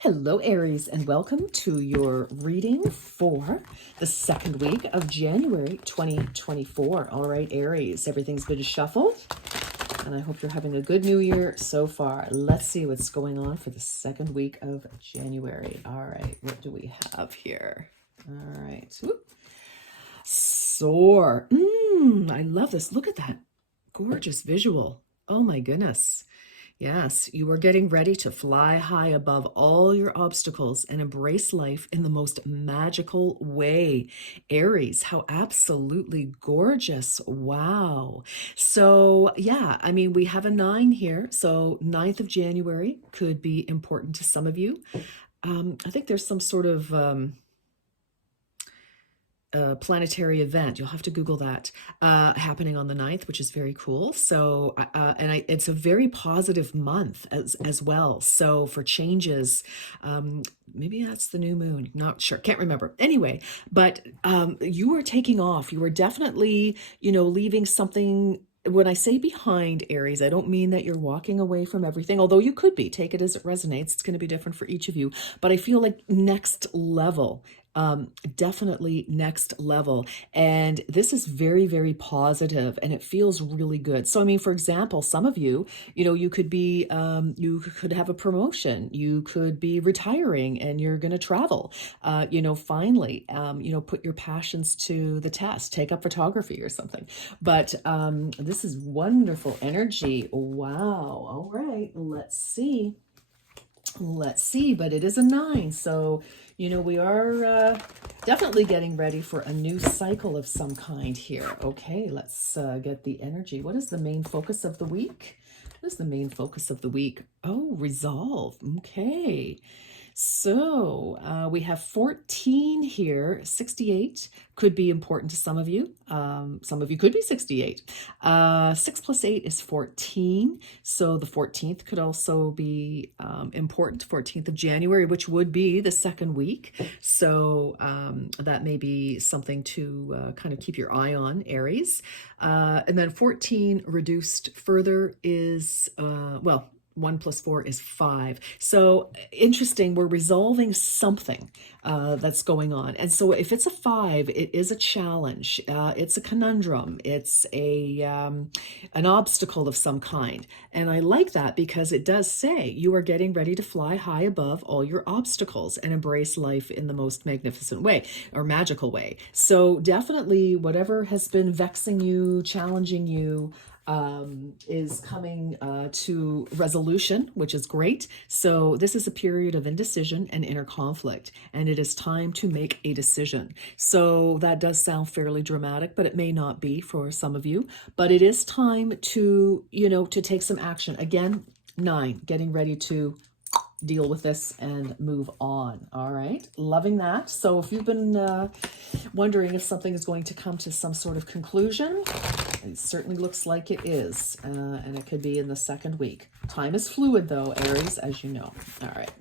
Hello, Aries, and welcome to your reading for the second week of January 2024. All right, Aries, everything's been shuffled, and I hope you're having a good new year so far. Let's see what's going on for the second week of January. All right, what do we have here? All right. Whoop. Soar. I love this. Look at that gorgeous visual. Oh my goodness. Yes, you are getting ready to fly high above all your obstacles and embrace life in the most magical way. Aries, how absolutely gorgeous. Wow. So, yeah, I mean, we have a 9 here. So 9th of January could be important to some of you. I think there's some sort of planetary event. You'll have to Google that, happening on the 9th, which is very cool. So, it's a very positive month as well. So for changes, maybe that's the new moon. Not sure. Can't remember. Anyway, but you are taking off. You are definitely, leaving something. When I say behind, Aries, I don't mean that you're walking away from everything, although you could be. Take it as it resonates. It's going to be different for each of you. But I feel like next level, definitely next level. And this is very, very positive, and it feels really good. So, I mean, for example, some of you, you could be, you could have a promotion, you could be retiring and you're going to travel, finally, put your passions to the test, take up photography or something. But this is wonderful energy. Wow. All right, let's see. But it is a 9. So, we are definitely getting ready for a new cycle of some kind here. Okay, let's get the energy. What is the main focus of the week? What is the main focus of the week? Oh, resolve. Okay. So we have 14 here. 68 could be important to some of you. Some of you could be 68. 6 plus 8 is 14. So the 14th could also be important, 14th of January, which would be the second week. So that may be something to kind of keep your eye on, Aries. And then 14 reduced further is, 1 plus 4 is 5. So interesting, we're resolving something that's going on. And so if it's a 5, it is a challenge. It's a conundrum. It's an obstacle of some kind. And I like that because it does say you are getting ready to fly high above all your obstacles and embrace life in the most magnificent way or magical way. So definitely whatever has been vexing you, challenging you, is coming to resolution, which is great. So this is a period of indecision and inner conflict, and it is time to make a decision. So that does sound fairly dramatic, but it may not be for some of you. But it is time to, to take some action. Again, 9, getting ready to deal with this and move on. All right, loving that. So if you've been wondering if something is going to come to some sort of conclusion, it certainly looks like it is, and it could be in the second week. Time is fluid though, Aries, as you know. All right,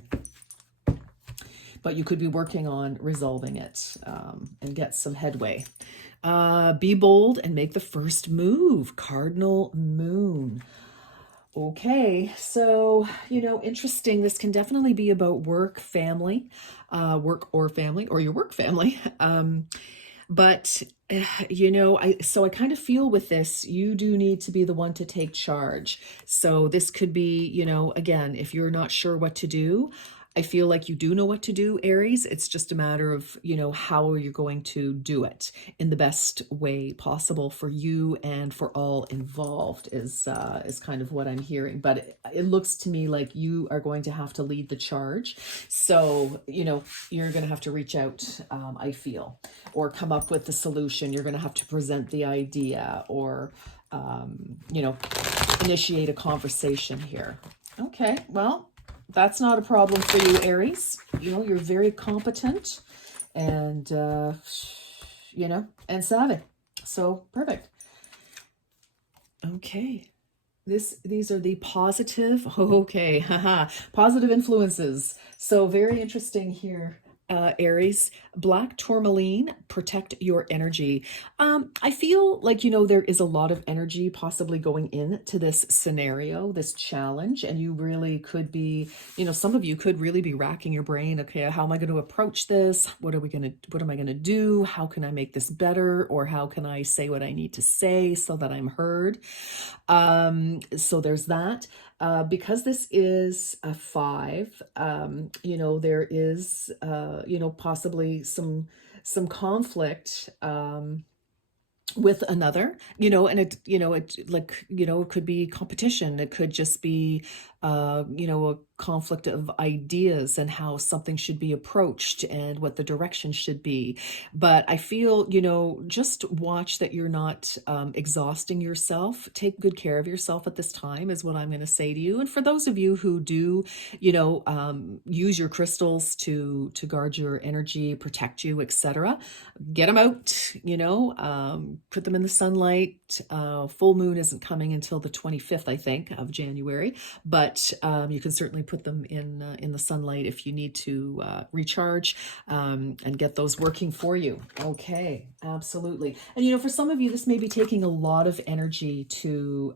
but you could be working on resolving it and get some headway. Be bold and make the first move. Cardinal Moon. Okay, so, interesting. This can definitely be about work, family, work or family, or your work family. But, I kind of feel with this, you do need to be the one to take charge. So this could be, again, if you're not sure what to do, I feel like you do know what to do, Aries. It's just a matter of, how you're going to do it in the best way possible for you and for all involved is kind of what I'm hearing. But it looks to me like you are going to have to lead the charge. So, you're going to have to reach out, I feel, or come up with the solution. You're going to have to present the idea or, initiate a conversation here. Okay, well, that's not a problem for you, Aries. You're very competent and, and savvy. So perfect. Okay. These are the positive, positive influences. So very interesting here. Aries, black tourmaline, protect your energy. I feel like, you know, there is a lot of energy possibly going into this scenario, this challenge, and you really could be, you know, some of you could really be racking your brain. Okay, how am I going to approach this? What am I going to do? How can I make this better? Or how can I say what I need to say so that I'm heard? So there's that. Because this is a 5, you know, there is, you know, possibly some conflict, with another, you know, and it, you know, it like, you know, it could be competition. It could just be, you know, a conflict of ideas and how something should be approached and what the direction should be. But I feel, you know, just watch that you're not exhausting yourself. Take good care of yourself at this time is what I'm going to say to you. And for those of you who do, you know, use your crystals to guard your energy, protect you, etc., get them out, you know, put them in the sunlight. Full moon isn't coming until the 25th, I think, of January, but you can certainly put them in the sunlight if you need to recharge and get those working for you. Okay, absolutely. And you know, for some of you, this may be taking a lot of energy to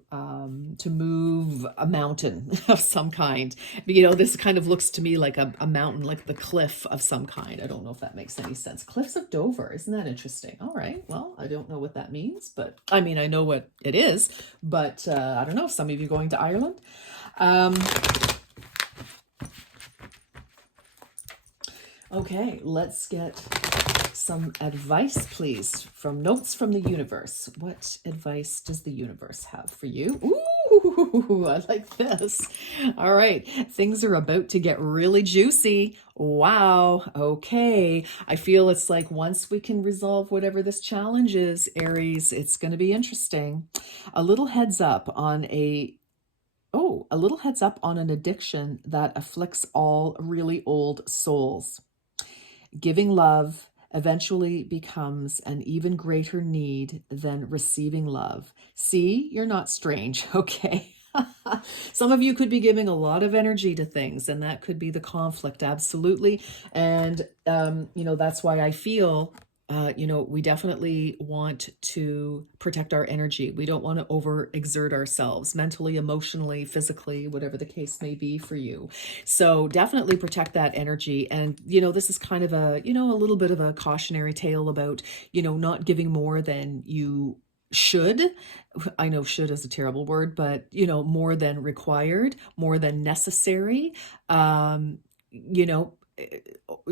move a mountain of some kind. You know, this kind of looks to me like a mountain, like the cliff of some kind. I don't know if that makes any sense. Cliffs of Dover, isn't that interesting? All right, well, I don't know what that means, but I mean, I know what it is, but I don't know. Some of you going to Ireland. Okay, let's get some advice, please, from Notes from the Universe. What advice does the universe have for you? Ooh, I like this. All right, things are about to get really juicy. Wow, okay. I feel it's like once we can resolve whatever this challenge is, Aries, it's going to be interesting. A little heads up on a little heads up on an addiction that afflicts all really old souls. Giving love eventually becomes an even greater need than receiving love. See, you're not strange, okay? Some of you could be giving a lot of energy to things, and that could be the conflict, absolutely. And, you know, that's why I feel you know, we definitely want to protect our energy. We don't want to overexert ourselves mentally, emotionally, physically, whatever the case may be for you. So definitely protect that energy. And, you know, this is kind of a, you know, a little bit of a cautionary tale about, you know, not giving more than you should. I know should is a terrible word, but, you know, more than required, more than necessary. You know,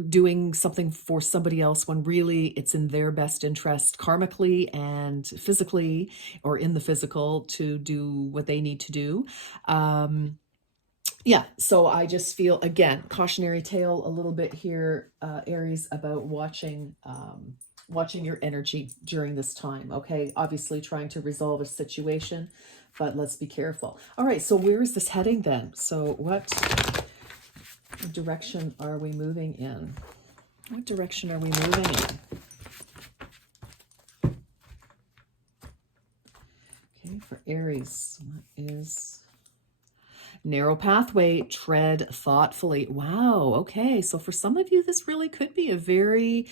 doing something for somebody else when really it's in their best interest karmically and physically, or in the physical, to do what they need to do. Yeah, so I just feel, again, cautionary tale a little bit here, Aries, about watching your energy during this time. Okay, obviously trying to resolve a situation, but let's be careful. All right, so where is this heading then? So what direction are we moving in? What direction are we moving in? Okay, for Aries, what is narrow pathway? Tread thoughtfully. Wow. Okay, so for some of you, this really could be a very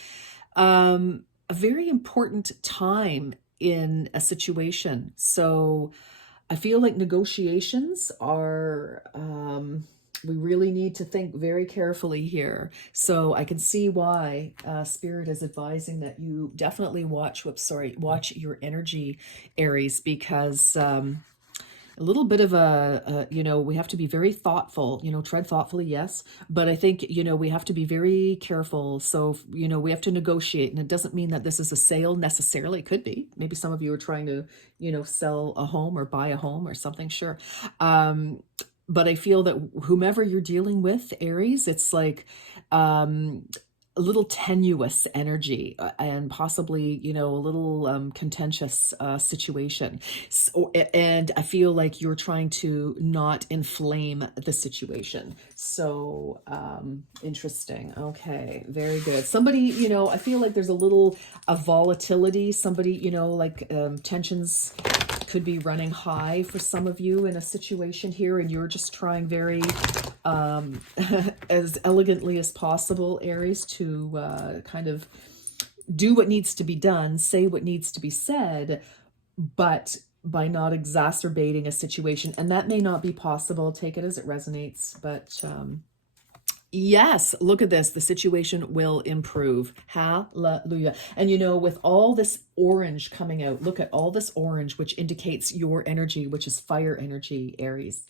important time in a situation. So I feel like negotiations are, we really need to think very carefully here. So I can see why Spirit is advising that you definitely watch your energy, Aries, because a little bit of you know, we have to be very thoughtful, you know, tread thoughtfully, yes. But I think, you know, we have to be very careful. So, you know, we have to negotiate. And it doesn't mean that this is a sale necessarily. It could be. Maybe some of you are trying to, you know, sell a home or buy a home or something, sure. But I feel that whomever you're dealing with, Aries, it's like, a little tenuous energy, and possibly, you know, a little contentious situation. So, and I feel like you're trying to not inflame the situation. So interesting. Okay, very good. Somebody, you know, I feel like there's a little volatility. Somebody, you know, like tensions could be running high for some of you in a situation here, and you're just trying very as elegantly as possible, Aries, to kind of do what needs to be done, say what needs to be said, but by not exacerbating a situation. And that may not be possible. Take it as it resonates. But yes, look at this. The situation will improve. Hallelujah. And with all this orange coming out, look at all this orange, which indicates your energy, which is fire energy, Aries.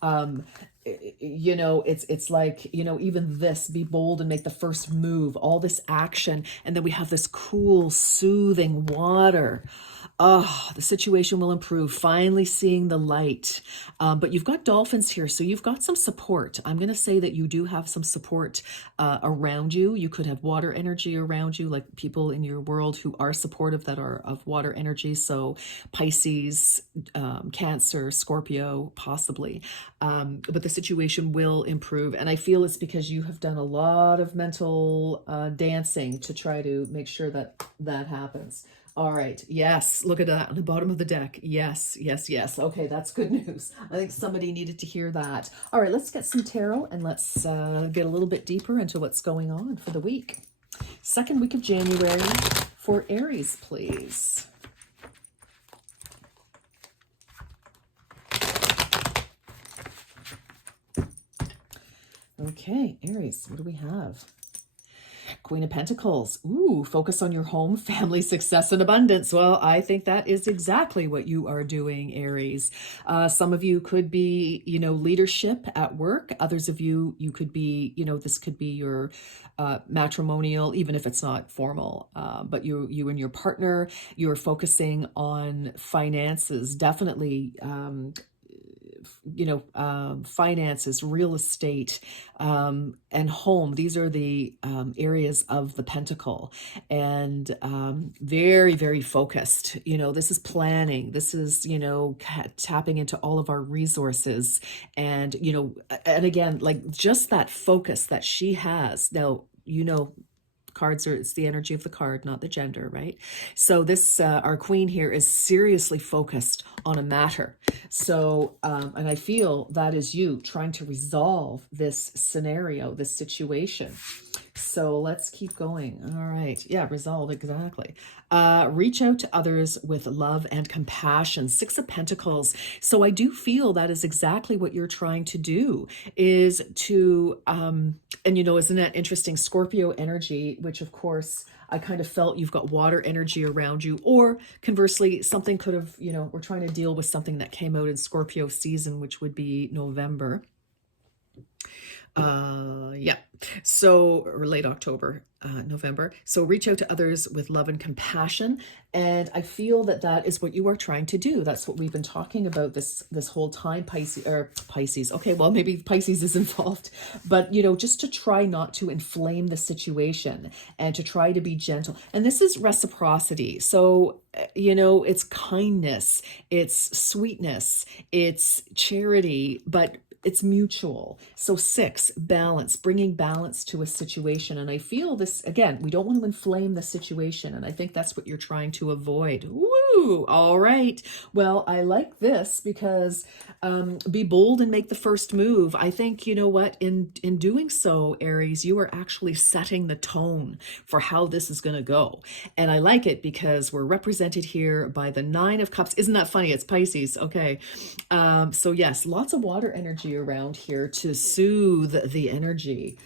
Um, it's like, even this, be bold and make the first move, all this action. And then we have this cool, soothing water. Oh, the situation will improve. Finally seeing the light. But you've got dolphins here, so you've got some support. I'm going to say that you do have some support around you. You could have water energy around you, like people in your world who are supportive that are of water energy. So Pisces, Cancer, Scorpio, possibly. But the situation will improve. And I feel it's because you have done a lot of mental dancing to try to make sure that that happens. All right. Yes. Look at that on the bottom of the deck. Yes, yes, yes. Okay, that's good news. I think somebody needed to hear that. All right, let's get some tarot and let's get a little bit deeper into what's going on for the week. Second week of January for Aries, please. Okay, Aries, what do we have? Queen of Pentacles. Ooh, focus on your home, family, success, and abundance. Well, I think that is exactly what you are doing, Aries. Some of you could be, leadership at work. Others of you could be, this could be your matrimonial, even if it's not formal. But you and your partner, you're focusing on finances. Definitely, finances, real estate, and home. These are the areas of the pentacle, and very, very focused. This is planning. This is, tapping into all of our resources. And, and again, like just that focus that she has now, cards it's the energy of the card, not the gender, right? So this our queen here is seriously focused on a matter. So and I feel that is you trying to resolve this scenario, this situation. So let's keep going. All right. Yeah, resolve, exactly. Reach out to others with love and compassion. Six of Pentacles. So I do feel that is exactly what you're trying to do, is to, and isn't that interesting? Scorpio energy, which of course I kind of felt you've got water energy around you, or conversely, something could have, we're trying to deal with something that came out in Scorpio season, which would be November. Yeah. So, or late October, November. So reach out to others with love and compassion. And I feel that that is what you are trying to do. That's what we've been talking about this whole time, Pisces. Okay, well, maybe Pisces is involved, but just to try not to inflame the situation and to try to be gentle. And this is reciprocity. So, it's kindness, it's sweetness, it's charity, but it's mutual. So 6, balance, bringing balance to a situation. And I feel this, again, we don't want to inflame the situation. And I think that's what you're trying to avoid. Woo! All right. Well, I like this because be bold and make the first move. I think, what, in doing so, Aries, you are actually setting the tone for how this is going to go. And I like it because we're represented here by the 9 of Cups. Isn't that funny? It's Pisces. Okay. So yes, lots of water energy around here to soothe the energy,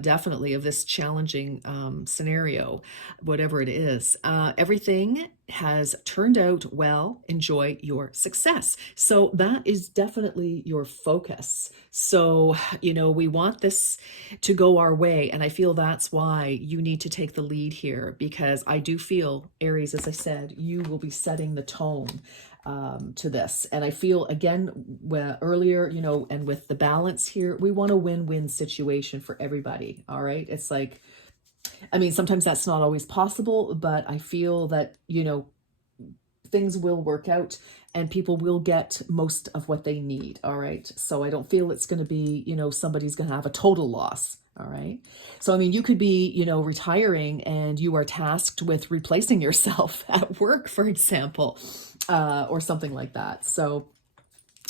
definitely, of this challenging scenario, whatever it is. Everything has turned out well. Enjoy your success. So that is definitely your focus. So, we want this to go our way. And I feel that's why you need to take the lead here, because I do feel, Aries, as I said, you will be setting the tone to this. And I feel, again, earlier, and with the balance here, we want a win-win situation for everybody. All right. It's like, sometimes that's not always possible, but I feel that, things will work out and people will get most of what they need. All right. So I don't feel it's going to be, somebody's going to have a total loss. All right. So, you could be, retiring and you are tasked with replacing yourself at work, for example, or something like that. So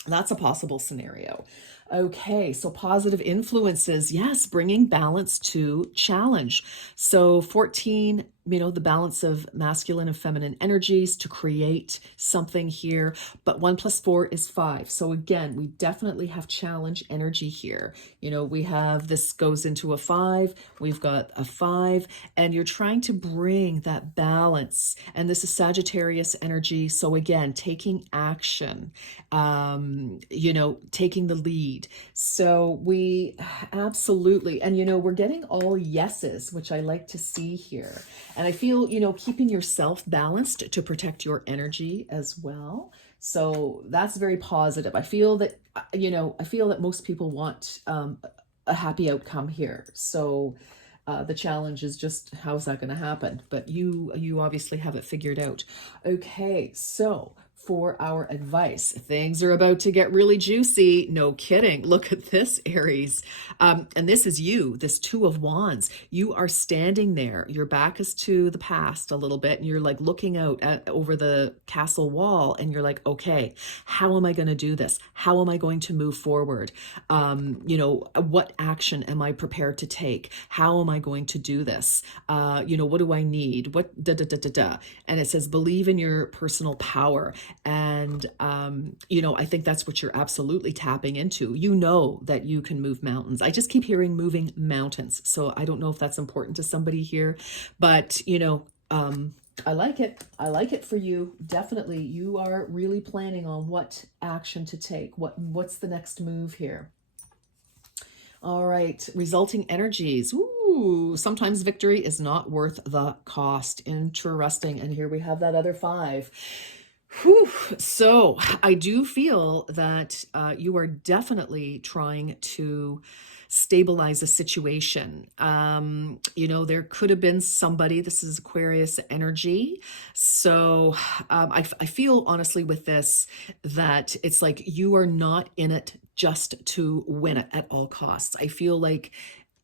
That's a possible scenario. Okay, so positive influences, yes, bringing balance to challenge. So 14, the balance of masculine and feminine energies to create something here. But 1 + 4 is 5. So again, we definitely have challenge energy here. We have this goes into a 5, we've got a 5, and you're trying to bring that balance. And this is Sagittarius energy. So again, taking action, taking the lead. So we absolutely, and we're getting all yeses, which I like to see here. And I feel, keeping yourself balanced to protect your energy as well. So that's very positive. I feel that, most people want a happy outcome here. So the challenge is just how's that going to happen? But you obviously have it figured out. Okay, so for our advice, things are about to get really juicy. No kidding. Look at this, Aries. And this is you, this 2 of Wands. You are standing there. Your back is to the past a little bit, and you're like looking out over the castle wall, and you're like, okay, how am I going to do this? How am I going to move forward? What action am I prepared to take? How am I going to do this? What do I need? What da da da da da. And it says, believe in your personal power. And, I think that's what you're absolutely tapping into. That you can move mountains. I just keep hearing moving mountains. So I don't know if that's important to somebody here, but, I like it. I like it for you. Definitely. You are really planning on what action to take. What's the next move here? All right. Resulting energies. Ooh, sometimes victory is not worth the cost. Interesting. And here we have that other 5. Whew. So I do feel that you are definitely trying to stabilize a situation. There could have been somebody, this is Aquarius energy. So I feel honestly with this, that it's like you are not in it just to win it at all costs. I feel like,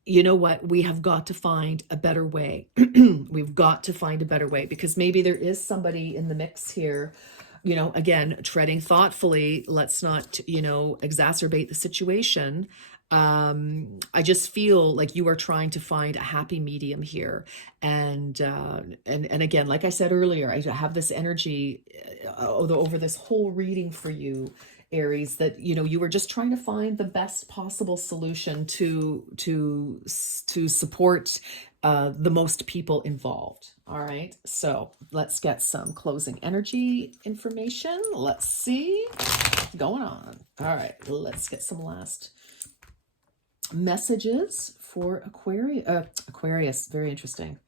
we have got to find a better way. We've got to find a better way, because maybe there is somebody in the mix here, again, treading thoughtfully. Let's not, exacerbate the situation. I just feel like you are trying to find a happy medium here. And again, like I said earlier, I have this energy over this whole reading for you, Aries, that you were just trying to find the best possible solution to support the most people involved. All right, so let's get some closing energy information. Let's see what's going on. All right, let's get some last messages for Aquarius. Very interesting.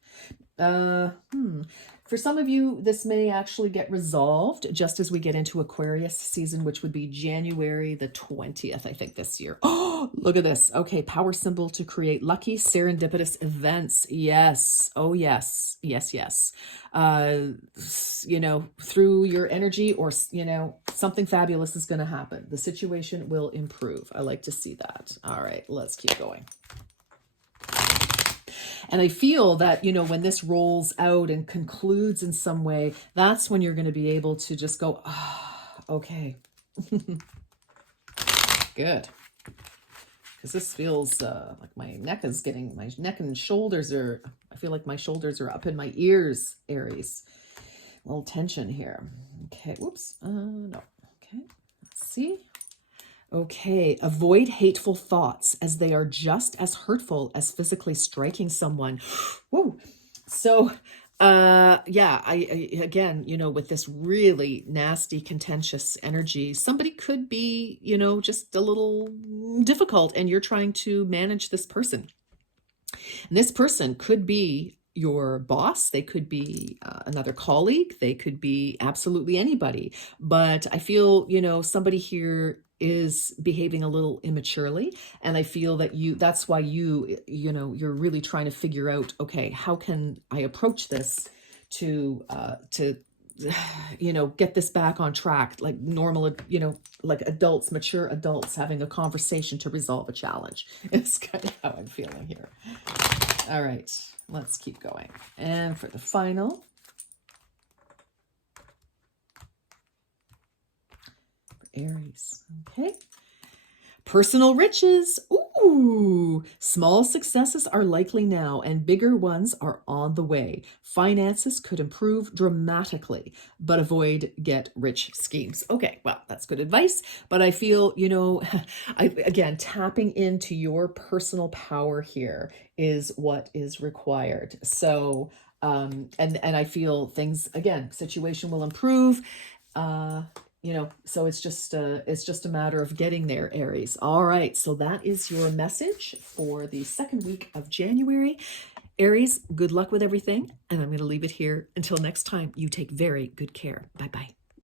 For some of you, this may actually get resolved just as we get into Aquarius season, which would be January the 20th, I think, this year. Oh, look at this. Okay, power symbol to create lucky serendipitous events. Yes. Oh, yes. Yes, yes. Through your energy, or, something fabulous is going to happen. The situation will improve. I like to see that. All right, let's keep going. And I feel that, when this rolls out and concludes in some way, that's when you're going to be able to just go, okay. Good. Because this feels like my neck and shoulders I feel like my shoulders are up in my ears, Aries. A little tension here. Okay, whoops. No. Okay, let's see. Okay, avoid hateful thoughts, as they are just as hurtful as physically striking someone. Whoa. So, I again, with this really nasty, contentious energy, somebody could be, just a little difficult, and you're trying to manage this person. And this person could be your boss, they could be another colleague, they could be absolutely anybody. But I feel, somebody here is behaving a little immaturely, and I feel that that's why you're really trying to figure out, okay, how can I approach this to get this back on track, like normal, like adults, mature adults having a conversation to resolve a challenge. It's kind of how I'm feeling here. All right, let's keep going. And for the final, for Aries. Okay. Personal riches. Ooh, small successes are likely now and bigger ones are on the way. Finances could improve dramatically, but avoid get rich schemes. Okay, well, that's good advice, but I feel, again, tapping into your personal power here is what is required. So, and I feel things, again, situation will improve. Uh, so it's just a matter of getting there, Aries. All right, so that is your message for the second week of January. Aries, good luck with everything, and I'm going to leave it here. Until next time, you take very good care. Bye bye.